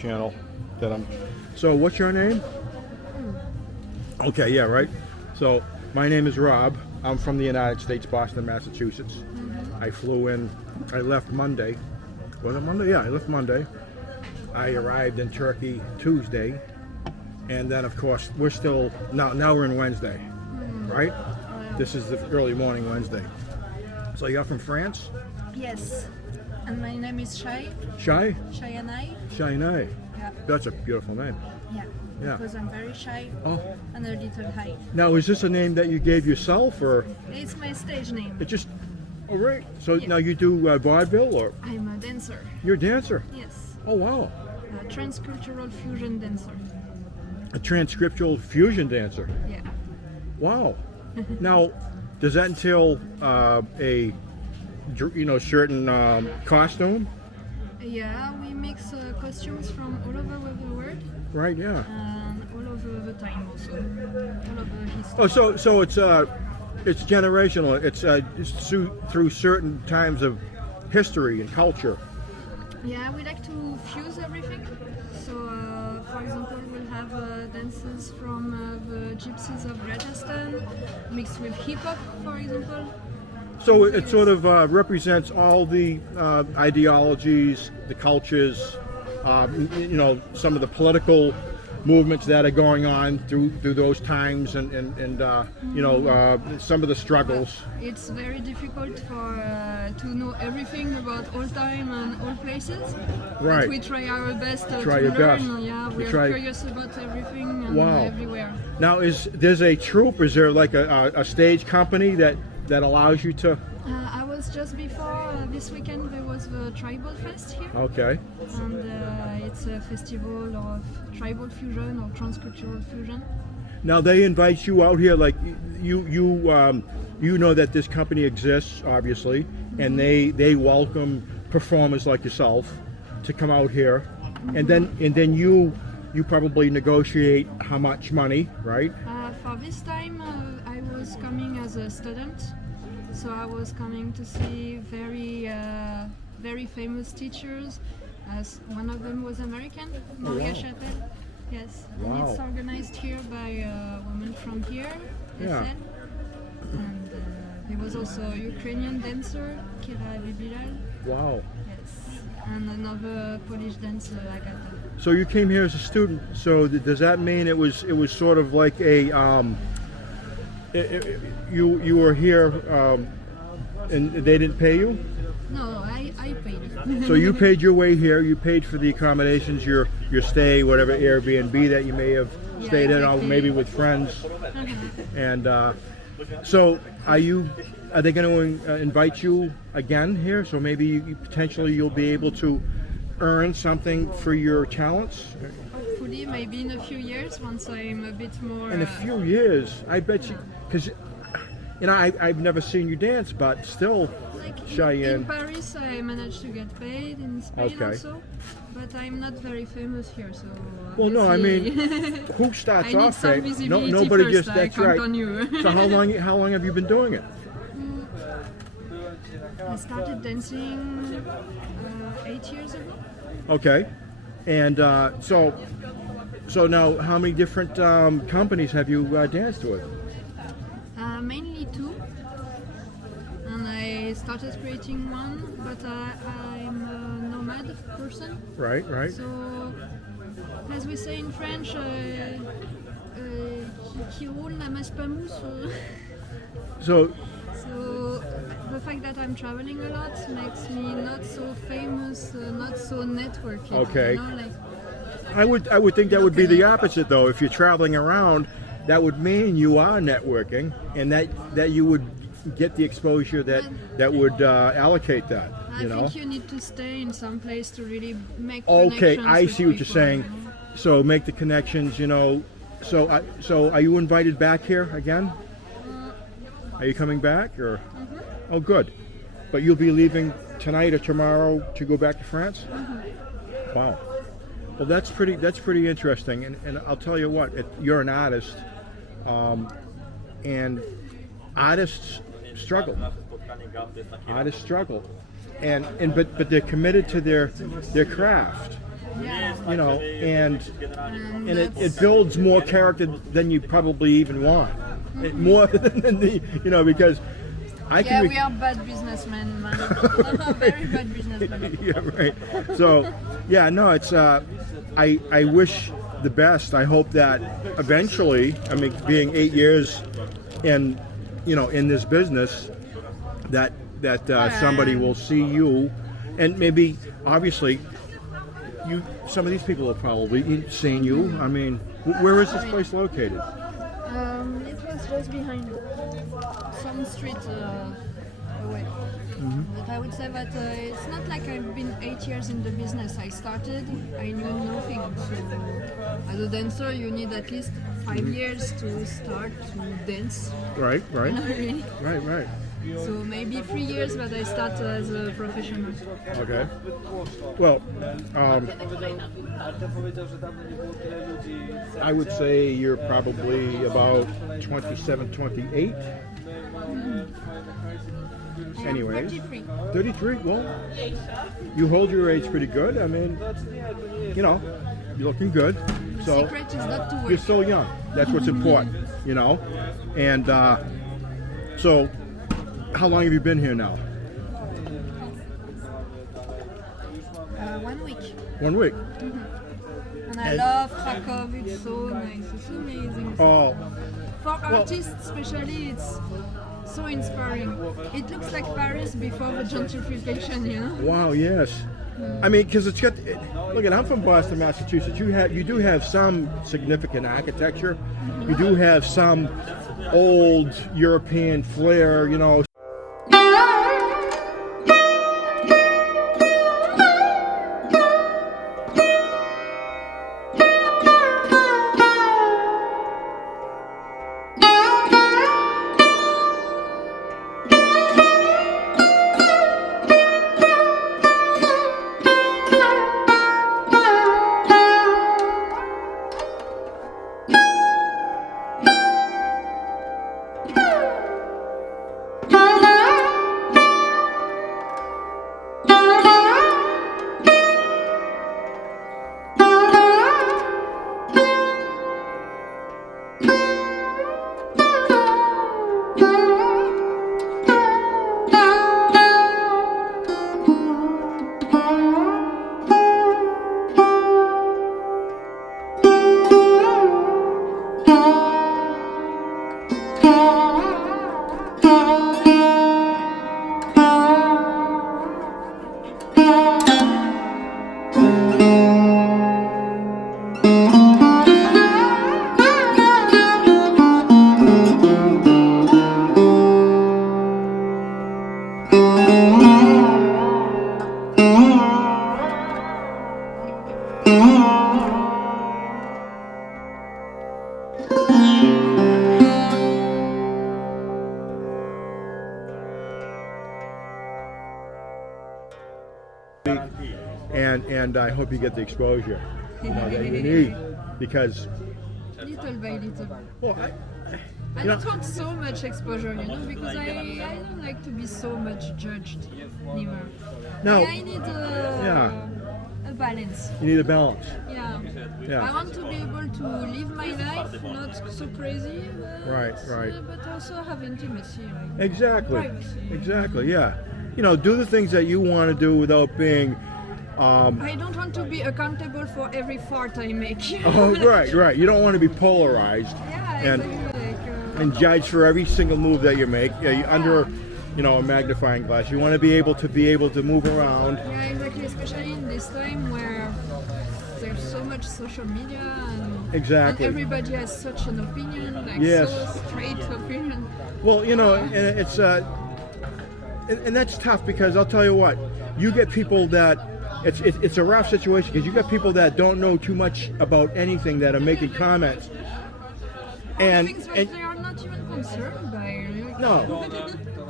channel that I'm. So what's your name? Okay, yeah, right. So my name is Rob. I'm from the United States, Boston, Massachusetts. I flew in. I left Monday. Was it Monday? Yeah, I left Monday. I arrived in Turkey Tuesday, and then of course we're still now we're in Wednesday, right? This is the early morning Wednesday. So you're from France? Yes, and my name is Shai. Shai? Shayanai. Shainai. Yeah. That's a beautiful name. Yeah. Yeah. Because I'm very shy Oh. and a little high. Now, is this a name that you gave yourself, or It's my stage name. it just? Oh, right. So Yeah. now you do vaudeville, or I'm a dancer. you're a dancer? Yes. Oh, wow. A transcultural fusion dancer. A transcriptural fusion dancer. Yeah. Wow. Now, does that entail a certain costume? Yeah, we mix costumes from all over the world Right. Yeah. and all over the time also. All over history. Oh, so it's generational. It's through certain times of history and culture. Yeah, we like to fuse everything. So, for example, we'll have dances from the gypsies of Rajasthan mixed with hip hop, for example. So it sort of represents all the ideologies, the cultures, some of the political movements that are going on through those times, and some of the struggles. It's very difficult to know everything about all time and all places. Right. But we try our best to Try your learn. best. Yeah, You we are try- curious about everything and Wow. everywhere. Now, there's a troupe? Is there like a stage company that allows you to? I was just before this weekend. There was the Tribal Fest here. Okay. And it's a festival of tribal fusion or transcultural fusion. Now they invite you out here, like you know that this company exists, obviously, and they welcome performers like yourself to come out here, and then you probably negotiate how much money, right? For this time, I was coming as a student, so I was coming to see very famous teachers. As one of them was American, Maria wow. Chapelle. Yes, Wow. and it's organized here by a woman from here, Yeah. SL. And there was also a Ukrainian dancer, Kira Bibilal. Wow. Yes, and another Polish dancer, Agata. So you came here as a student. So does that mean it was sort of like a you were here and they didn't pay you? No, I paid. So you paid your way here. You paid for the accommodations, your stay, whatever Airbnb that you may have Yeah, stayed in, or exactly. maybe with friends. And so are they going to invite you again here? So maybe potentially you'll be able to earn something for your talents. Hopefully, maybe in a few years, once I'm a bit more. In a few years, I bet you, because I've never seen you dance, but still, like Cheyenne. in Paris, I managed to get paid. In Spain Okay. also, but I'm not very famous here, so. Well, no, I mean, obviously- who starts I need off some famous? visibility Nobody first, just. I That's count right. on you. So how long have you been doing it? I started dancing 8 years ago. Okay, and so now how many different companies have you danced with? Mainly two, and I started creating one, but I'm a nomad person. Right. So, as we say in French, qui roule n'amasse pas mousse. So So, the fact that I'm traveling a lot makes me not so famous, not so networking. Okay. You know, like, I would think that would be the opposite, though. If you're traveling around, that would mean you are networking, and that you would get the exposure that would allocate that. I You know. think you need to stay in some place to really make Okay, connections I with see what you're people, saying. you know. So make the connections, So are you invited back here again? Are you coming back, or? Oh, good. But you'll be leaving tonight or tomorrow to go back to France? Wow. Well, that's pretty interesting. And I'll tell you what, you're an artist, and artists struggle. Artists struggle, but they're committed to their craft. Yeah. you know, and it that's- builds more character than you probably even want. More than the, you know, because I Yeah, can. we are bad businessmen, man. Very bad businessmen. Yeah, right. So, yeah, no, it's. I wish the best. I hope that eventually, I mean, being 8 years in, you know, in this business, that somebody will see you, and maybe obviously, you. Some of these people have probably seen you. I mean, where is this place located? It was just behind some street away. But I would say that it's not like I've been 8 years in the business. I started, I knew nothing. So as a dancer, you need at least 5 years to start to dance. Right, right, Really. right, right. So maybe 3 years that I start as a professional. Okay. Well, I would say you're probably about 27, 28. Anyways, 33. 33. Well, you hold your age pretty good. I mean, you know, you're looking good. So Secret is not to you're work. still young. That's what's important, you know. And so, how long have you been here now? 1 week. 1 week. And I love Krakow, it's so nice, it's amazing. Oh, For artists especially, it's so inspiring. It looks like Paris before the gentrification, you know? wow, yes. I mean, because it's got. Look, I'm from Boston, Massachusetts. You do have some significant architecture. You do have some old European flair, you know. And I hope you get the exposure, you know, that you need, because Little by little. well, I you know, don't want so much exposure, you know, because I don't like to be so much judged anymore. no, I need a balance. you need a balance. Yeah. Yeah. I want to be able to live my life, not so crazy, Right, right. but also have intimacy. Like Exactly, privacy. exactly, yeah. You know, do the things that you want to do without being. I don't want to be accountable for every fart I make. Oh, right, right. You don't want to be polarized Yeah, and exactly. and judged for every single move that you make. Yeah, you under, you know, a magnifying glass. You want to be able to move around. Yeah, exactly. Especially in this time where there's so much social media Exactly. and everybody has such an opinion, like Yes. so straight opinion. Well, you know, and it's and that's tough, because I'll tell you what, you get people that it's a rough situation, because you got people that don't know too much about anything that are making comments, and Things that they are not even concerned by. Like, no,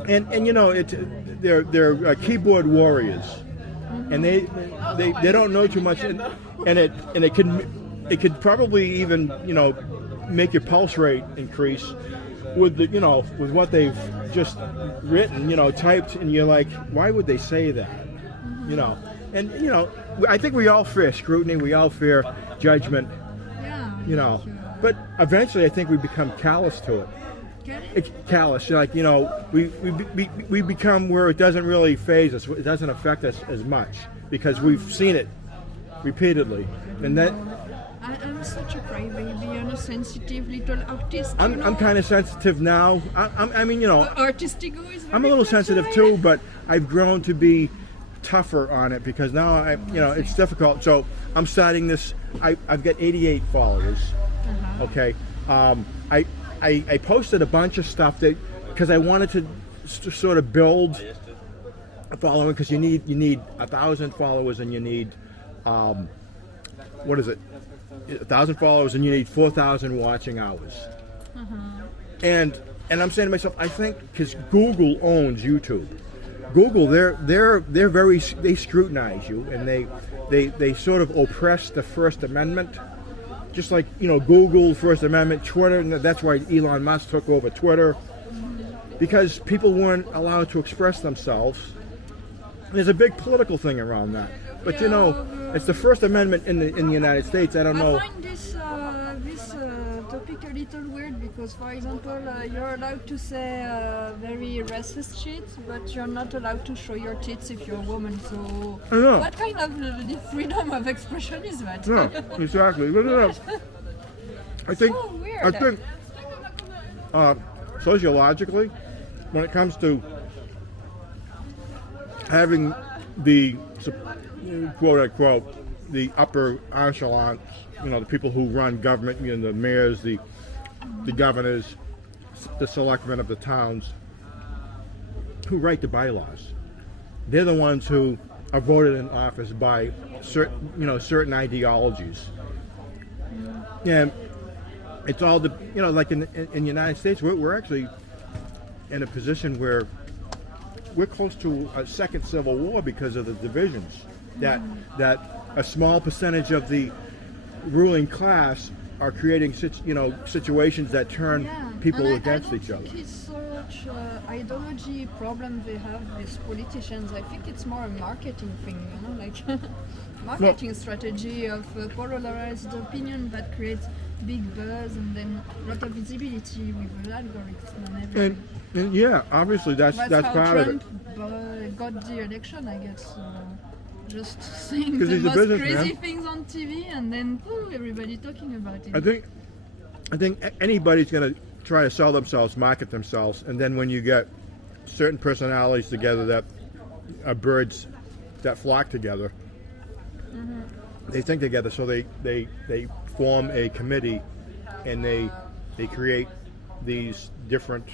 and you know, they're keyboard warriors, and they don't know too much, and it could probably even, you know, make your pulse rate increase with the, you know, with what they've just written, you know, typed, and you're like, why would they say that, you know? and I think we all fear scrutiny. We all fear judgment. Yeah. But eventually, I think we become callous to it. It's callous, like we become where it doesn't really phase us. It doesn't affect us as much because we've seen it repeatedly, and that. I'm such a crybaby and a sensitive little artist. I'm kind of sensitive now. I mean, Artistic is I'm a little sensitive too, but I've grown to be tougher on it because now it's difficult. So I'm starting this. I've got 88 followers. Okay, I posted a bunch of stuff that because I wanted to sort of build a following because you need 1,000 followers and you need what is it? 1,000 followers and you need 4,000 watching hours. And I'm saying to myself, I think because Google owns YouTube. Google, they scrutinize you and they sort of oppress the First Amendment. Just like Google, First Amendment, Twitter, and that's why Elon Musk took over Twitter, because people weren't allowed to express themselves. There's a big political thing around that, but it's the First Amendment in the United States. I don't know. I find this topic a little weird because, for example, you're allowed to say very racist shit, but you're not allowed to show your tits if you're a woman. So, what kind of freedom of expression is that? No, exactly. I think. So weird. I think sociologically, when it comes to having the quote unquote the upper echelon, the people who run government, the mayors, the governors, the selectmen of the towns, who write the bylaws. They're the ones who are voted in office by certain ideologies. And it's all like in the United States, we're actually in a position where we're close to a second civil war because of the divisions that a small percentage of the ruling class are creating situations that turn people against each other. It's such ideology problem they have with politicians. I think it's more a marketing thing, marketing strategy of polarized opinion that creates big buzz and then a lot of visibility with algorithms and everything. And obviously that's how part Trump of it. Got the election, I guess. Just saying 'Cause the he's a most businessman. crazy things on TV, and then everybody talking about it. I think anybody's going to try to sell themselves, market themselves, and then when you get certain personalities together that are birds that flock together, they think together. So they form a committee, and they create these different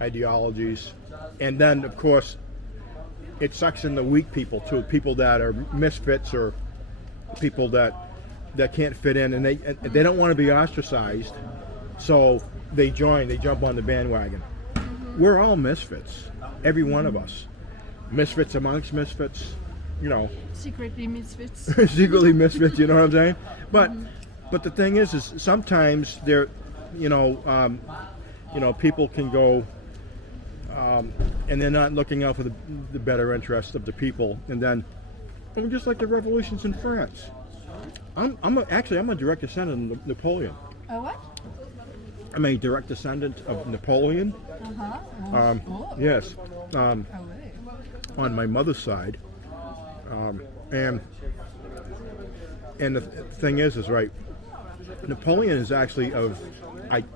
ideologies, and then of course it sucks in the weak people too, people that are misfits or people that can't fit in, and they don't want to be ostracized, so they jump on the bandwagon. We're all misfits, every one of us, misfits amongst misfits, Secretly misfits. secretly misfits, you know what I'm saying? But the thing is sometimes they're people can go and they're not looking out for the better interest of the people, and then just like the revolutions in France. I'm a direct descendant of Napoleon. What? I'm a direct descendant of Napoleon. Yes, on my mother's side, and the thing is right. Napoleon is actually of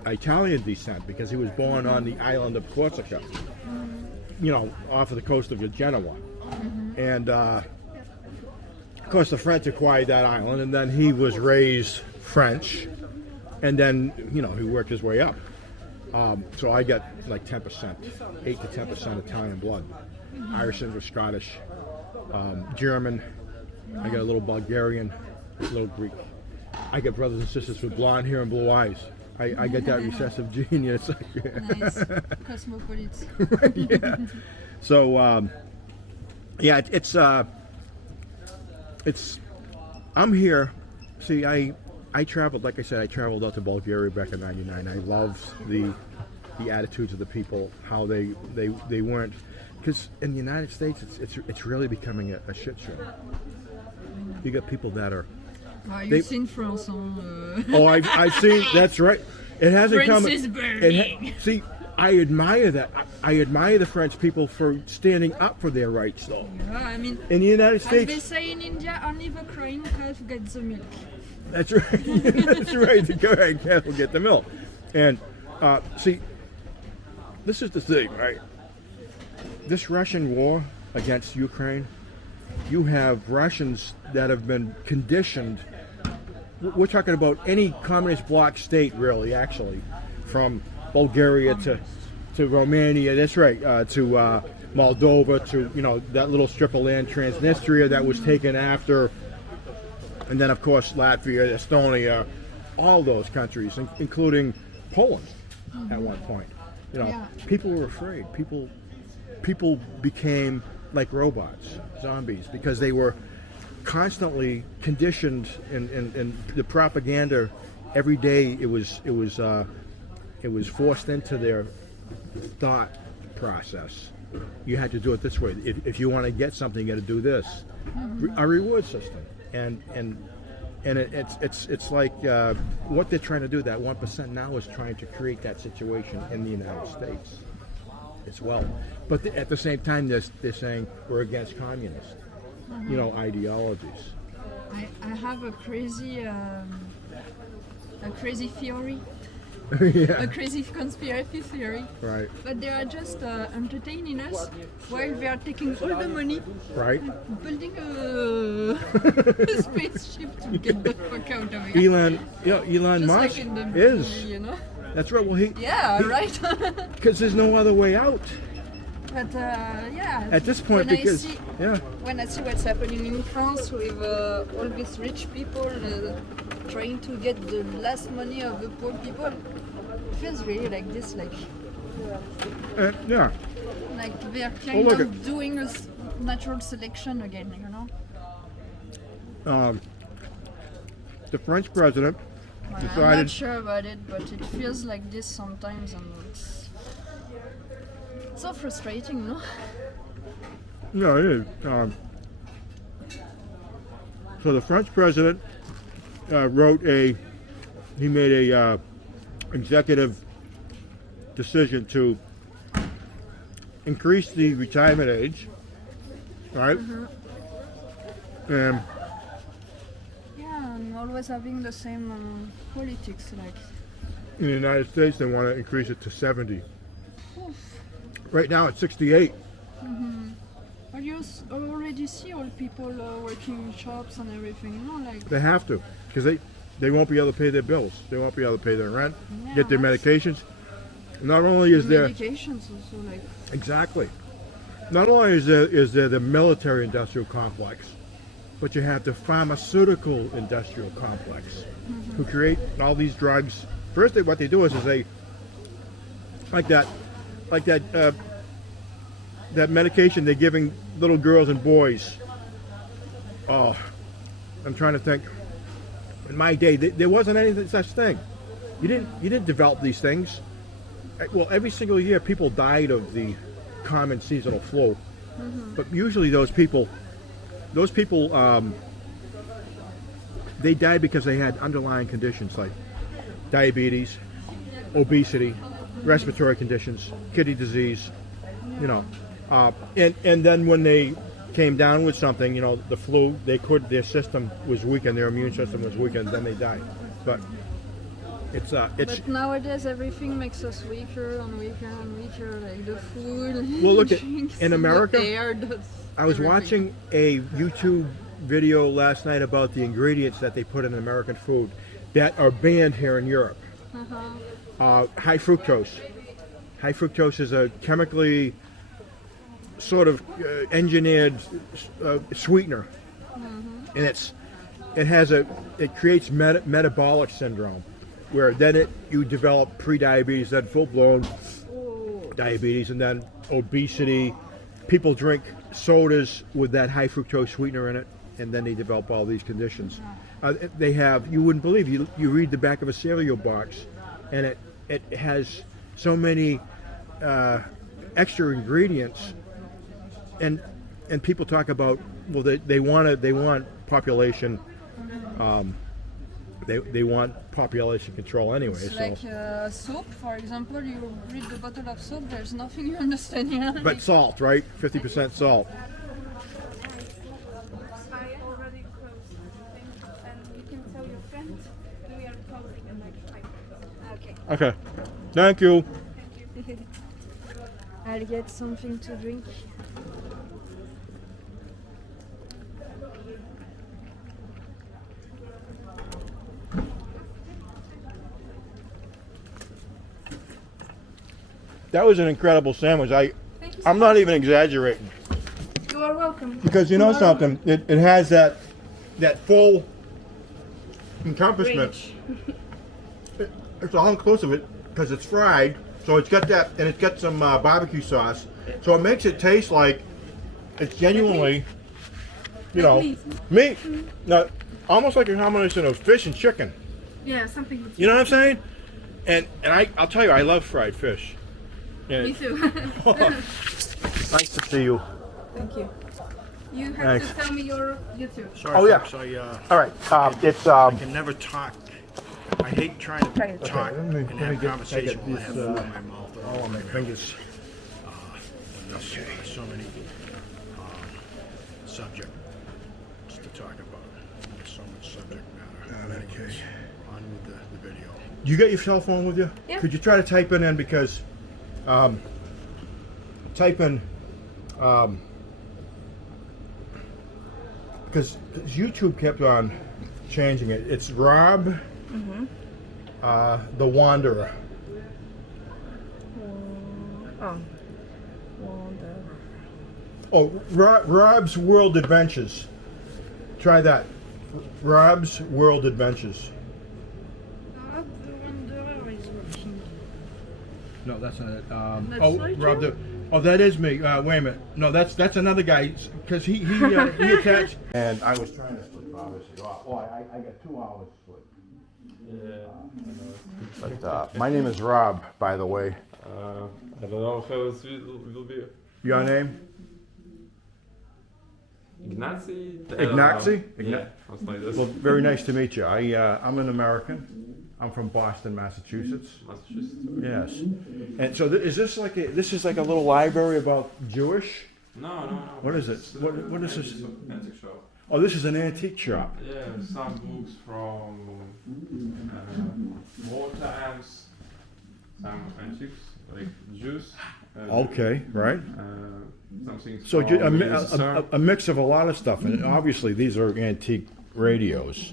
Italian descent because he was born on the island of Corsica, off of the coast of Genoa, and of course the French acquired that island, and then he was raised French, and then he worked his way up. So I got like 10%, 8 to 10% Italian blood, Irish and Scottish, German. I got a little Bulgarian, a little Greek. I got brothers and sisters with blonde hair and blue eyes. I get that recessive gene. It's like, Nice. Cosmopolitan. yeah. So it's I'm here. See, I traveled, like I said, I traveled out to Bulgaria back in '99. I loved the attitudes of the people, how they weren't, because in the United States it's really becoming a shit show. You got people that are. You've They- seen France, Oh, I've seen. That's right. It hasn't come. France is burning. See, I admire that. I admire the French people for standing up for their rights, though. Yeah, I mean, In the United as they States, say in India, only the crying calf gets the milk. that's right. That's right. The correct cat will get the milk. And see, this is the thing, right? This Russian war against Ukraine, you have Russians that have been conditioned. We're talking about any communist bloc state, really, actually, from Bulgaria to Romania. That's right. To Moldova, to that little strip of land, Transnistria, that was taken after, and then of course Latvia, Estonia, all those countries, including Poland, at one point. Yeah. People were afraid. People became like robots, zombies, because they were constantly conditioned in the propaganda. Every day it was forced into their thought process. You had to do it this way. If you want to get something, you got to do this. A reward system, and it's like what they're trying to do. That 1% now is trying to create that situation in the United States as well. But at the same time, they're saying we're against communist, ideologies. I have a crazy theory, Yeah. a crazy conspiracy theory. Right. But they are just entertaining us while they are taking all the money, Right. building a spaceship to get the fuck out of here. Elon Just Musk like in the is. movie, That's right. Well, Yeah, right. because there's no other way out But yeah. at this point. when Because when I see what's happening in France with all these rich people trying to get the last money of the poor people, it feels really like this, like yeah. they're kind look of doing a natural selection again, The French president I'm decided. not sure about it, but it feels like this sometimes, and it's so frustrating, no? No, it is. So the French president he made a executive decision to increase the retirement age, right? And Yeah, and always having the same politics, like. in the United States, they want to increase it to 70. Oof. Right now, it's 68. But you already see all people working in shops and everything, like. They have to, because they won't be able to pay their bills. They won't be able to pay their rent, Yeah, get their that's- medications. Not only is there medications also, like. exactly, not only is there the military-industrial complex, but you have the pharmaceutical industrial complex, who create all these drugs. First, what they do is they like that that medication they're giving little girls and boys. Oh, I'm trying to think. In my day, there wasn't any such thing. You didn't develop these things. Well, every single year, people died of the common seasonal flu, but usually those people, they died because they had underlying conditions like diabetes, obesity, respiratory conditions, kidney disease, and then when they came down with something, the flu, their system was weakened, their immune system was weakened, then they died. But it's But nowadays everything makes us weaker and weaker and weaker, like the food. Well, look at- drinks, in America, the air, I was everything. watching a YouTube video last night about the ingredients that they put in American food that are banned here in Europe. High fructose. High fructose is a chemically sort of engineered sweetener, and it creates metabolic syndrome, where then you develop pre-diabetes, then full-blown diabetes, and then obesity. People drink sodas with that high fructose sweetener in it, and then they develop all these conditions. They have, you wouldn't believe, you read the back of a cereal box, and it has so many extra ingredients, and and people talk about, well, they want population, they want population control anyway. It's So, like soap, for example. You read the bottle of soap. There's nothing you understand. You know? but salt, right? 50% salt. I already closed, I think, and you can tell your friends we are closing in like 5 minutes. Okay. Okay. Thank you. I'll get something to drink. That was an incredible sandwich. Thank you. I'm not even exaggerating. You are welcome. Because you know something, it has that full encompassment. It's all inclusive because it's fried, so it's got that, and it's got some barbecue sauce, so it makes it taste like it's genuinely, you know, meat. Now, almost like a combination of fish and chicken. Yeah, something. You know what I'm saying? And I'll tell you, I love fried fish. And Me too. nice to see you. Thank you. You have Thanks. to tell me your YouTube. Sorry, Oh, yeah. folks, All right, it's I can never talk. I hate trying to Okay. talk Okay, let me- and let me have get- conversation I while I got have this, food in my mouth. all on my fingers. So many subjects to talk about. There's so much subject matter. Anyways, on with the video. You got your cell phone with you? Yeah. Could you try to type in because type in because YouTube kept on changing it. It's Rob the Wanderer. Oh, Rob's World Adventures. Try that. Rob's World Adventures. No, that's not it. Rob the. Oh, that is me. Wait a minute. No, that's another guy. Because he attached. And I was trying to sleep, obviously. Oh, I got 2 hours sleep. But my name is Rob, by the way. I don't know how it will be. Your name? Ignacy? Ignacy? Yeah, something like this. Well, very nice to meet you. I'm an American. I'm from Boston, Massachusetts. Massachusetts. Yes. And so is this like this is like a little library about Jewish? No. What is it? It's, What is this? It's an antique shop. Oh, this is an antique shop. Yeah, some books from war times, some antiques, like Jews. Okay, right. Something So from USSR. a mix of a lot of stuff, and obviously these are antique radios.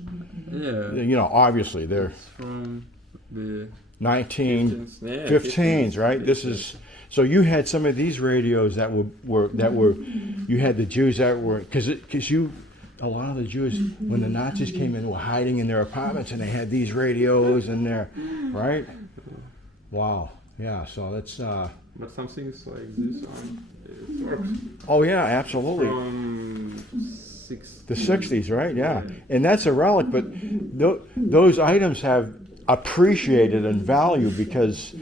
Yeah, You know, obviously they're it's from the 1915s, right? This is so you had some of these radios that were you had the Jews that were because a lot of the Jews when the Nazis came in were hiding in their apartments and they had these radios in there, right? Wow, yeah. So that's But some things like this one, it works. oh yeah, absolutely. From The 60s, right? Yeah, and that's a relic. But those items have appreciated in value because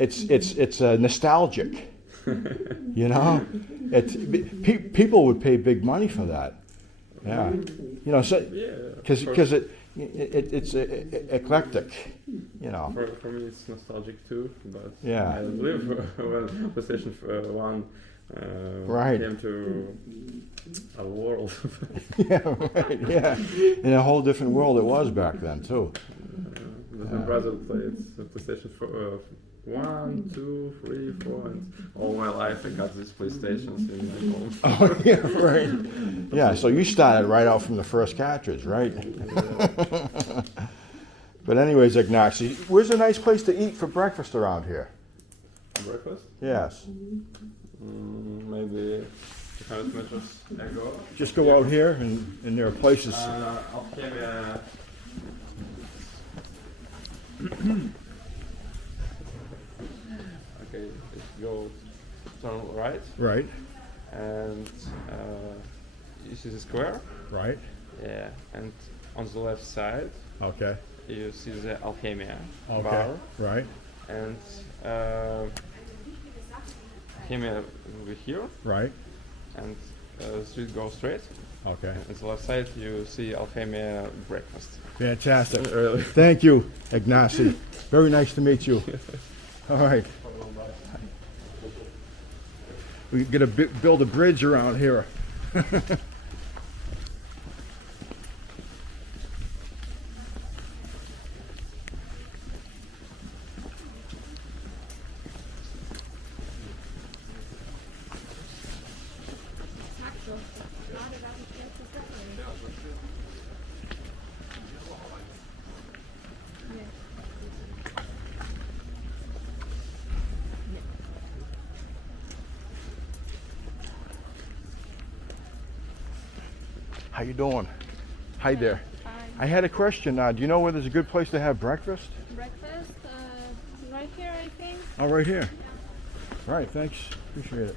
it's nostalgic. You know, people would pay big money for that. Yeah, you know, so because it's eclectic. You know. For me, it's nostalgic too, but Yeah. I believe when PlayStation 1 Right. came to a world. Yeah, right. Yeah, in a whole different world it was back then too. My brother played PlayStation 1, 2, 3, 4, and all my life I got these PlayStations in my home. Oh yeah, right. Yeah, so you started right out from the first cartridge, right? But anyways, Ignacy, where's a nice place to eat for breakfast around here? Breakfast? Yes. Maybe 200 meters ago. Just go out here and there are places. Alchemia. Okay, if you go turn right, Right, and you see the square. right. Yeah, and on the left side Okay, you see the Alchemia okay, bar, right, and Alchemia will be here, right. and street, go straight. Okay. On the left side, you see Alchemia breakfast. Fantastic. Early. Thank you, Ignacy. Very nice to meet you. All right. We get to build a bridge around here. How you doing? Hi there. I had a question. Do you know where there's a good place to have breakfast? Breakfast, right here, I think. Oh, right here. All right, thanks. Appreciate it.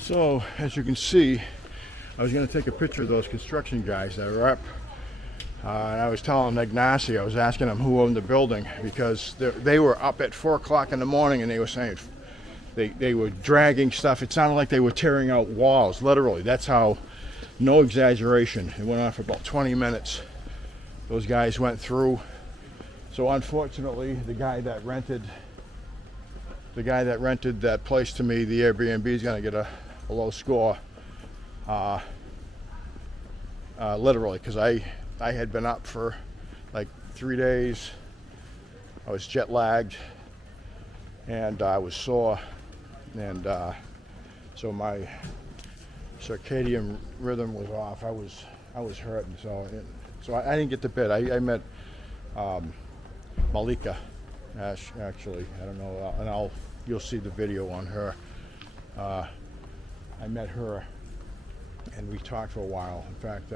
So, as you can see, I was going to take a picture of those construction guys that were up. And I was telling Ignacy, I was asking him who owned the building, because they were up at 4 o'clock in the morning and they were saying they were dragging stuff. It sounded like they were tearing out walls, literally. That's how, no exaggeration. It went on for about 20 minutes. Those guys went through. So unfortunately, the guy that rented that place to me, the Airbnb, is going to get a low score. Literally, because I had been up for like 3 days. I was jet lagged and I was sore, and so my circadian rhythm was off. I was hurting, so I didn't get the bid. I met Malika, actually. I don't know, and you'll see the video on her. I met her and we talked for a while. In fact,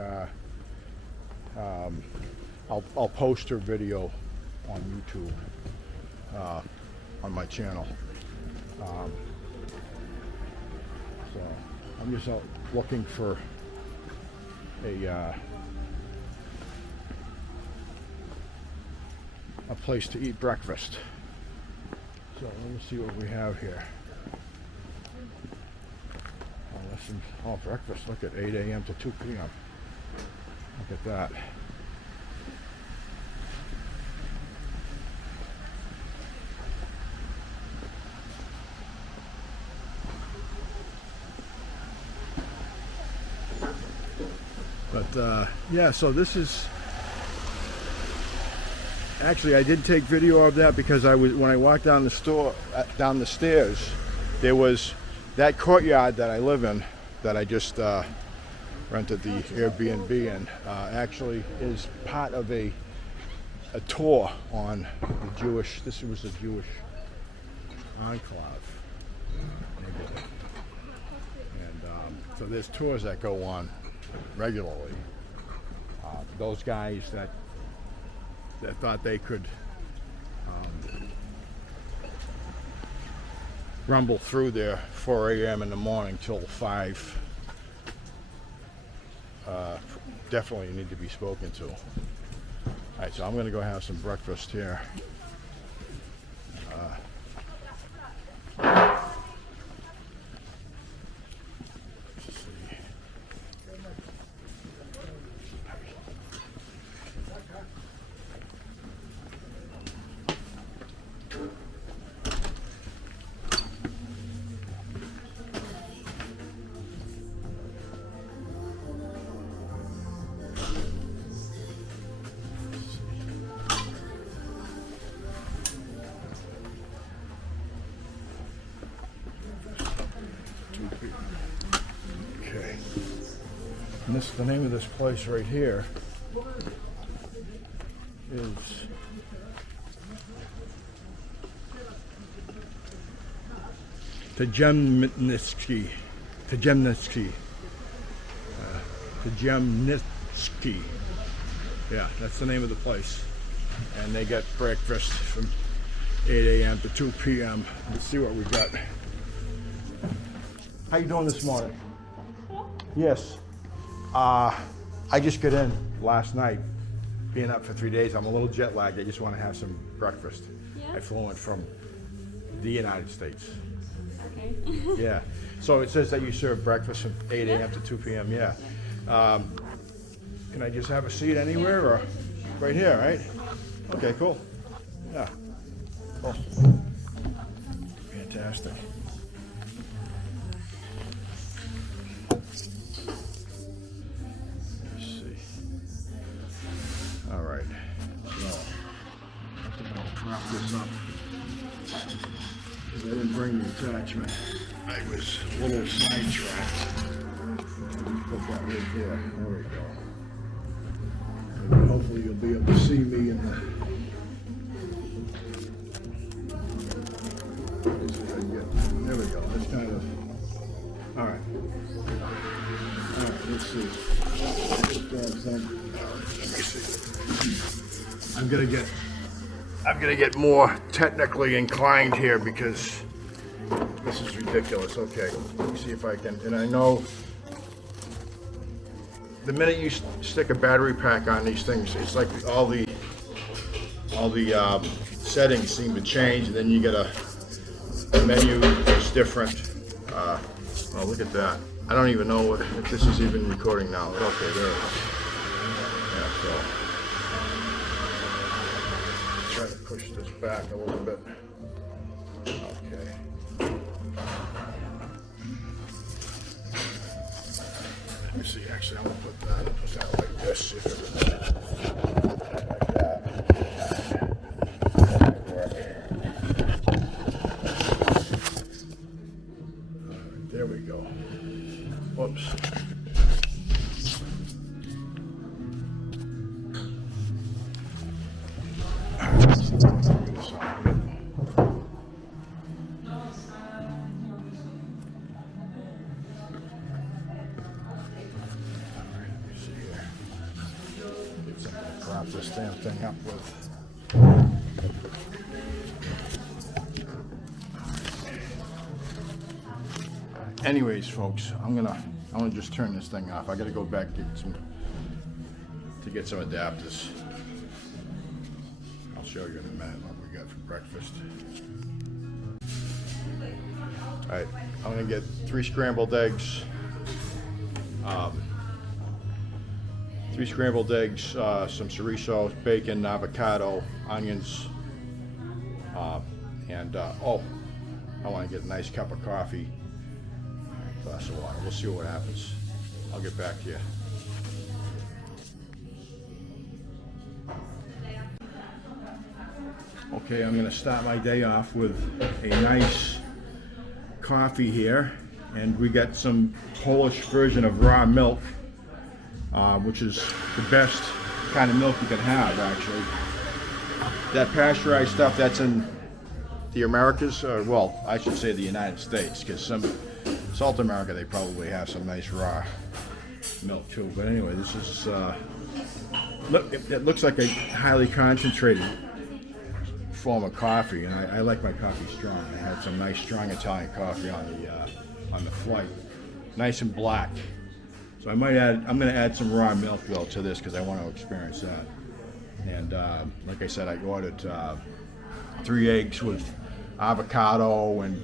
I'll post her video on YouTube, on my channel. So I'm just out looking for a place to eat breakfast. So let me see what we have here. Oh, breakfast. Look at 8 a.m. to 2 p.m. Look at that. But yeah, so this is actually, I did take video of that because when I walked down down the stairs, there was that courtyard that I live in, that I just rented the Airbnb in, actually is part of a tour on the Jewish. This was a Jewish enclave neighborhood, and so there's tours that go on regularly. Those guys that thought they could rumble through there 4 a.m. in the morning till 5 definitely need to be spoken to. All right, so I'm going to go have some breakfast here. Let's see. Okay. And the name of this place right here is Tajemnitsky. Yeah, that's the name of the place. And they get breakfast from 8 a.m. to 2 p.m. Let's see what we got. How you doing this morning? Yes. I just got in last night. Being up for 3 days, I'm a little jet lagged. I just want to have some breakfast. Yeah? I flew in from the United States. Okay. Yeah. So it says that you serve breakfast from 8 a.m. to 2 p.m. Yeah. Can I just have a seat anywhere or right here, right? Okay, cool. Yeah. Cool. Fantastic. Let's see. All right. So, I think I'll prop this up. 'Cause I didn't bring the attachment. I was a little sidetracked. Put that right there. There we go. And hopefully you'll be able to see me in the. Let's see if I can get. There we go. That's kind of. All right. All right. Let's see. All right. Let me see. I'm gonna get more technically inclined here because this is ridiculous. Okay, let me see if I can, and I know the minute you stick a battery pack on these things, it's like all the settings seem to change, and then you get a menu that's different. Oh, look at that. I don't even know if this is even recording now. Okay, there it is. Yeah, so. Try to push this back a little bit. Okay. Let me see. Actually, I'm gonna put that like this. See if it like that. All right, there we go. Whoops. Prop this damn thing up with. Anyways, folks, I'm gonna just turn this thing off. I gotta go back to get some adapters. I'll show you in a minute what we got for breakfast. All right, I'm gonna get 3 scrambled eggs. 3 scrambled eggs, some chorizo, bacon, avocado, onions, and oh, I want to get a nice cup of coffee, glass of water. We'll see what happens. I'll get back to you. Okay, I'm going to start my day off with a nice coffee here, and we got some Polish version of raw milk. Which is the best kind of milk you can have, actually. That pasteurized stuff, that's in the Americas, or well, I should say the United States, because some South America, they probably have some nice raw milk too. But anyway, this is, look, it looks like a highly concentrated form of coffee, and I like my coffee strong. I had some nice strong Italian coffee on the flight, nice and black. So I'm going to add some raw milk though to this because I want to experience that. And like I said, I ordered 3 eggs with avocado and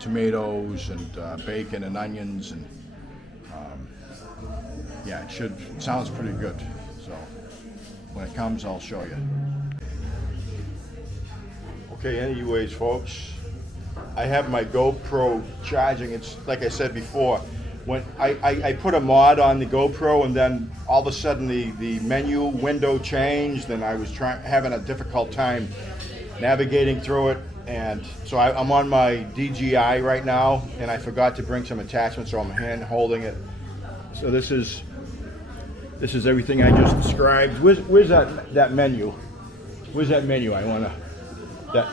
tomatoes and bacon and onions, and yeah, it sounds pretty good. So when it comes, I'll show you. Okay, anyways, folks, I have my GoPro charging. It's like I said before. When I put a mod on the GoPro, and then all of a sudden the menu window changed, and I was having a difficult time navigating through it, and so I'm on my DJI right now, and I forgot to bring some attachments, so I'm hand holding it. So this is everything I just described. Where's that menu? Where's that menu? I wanna that.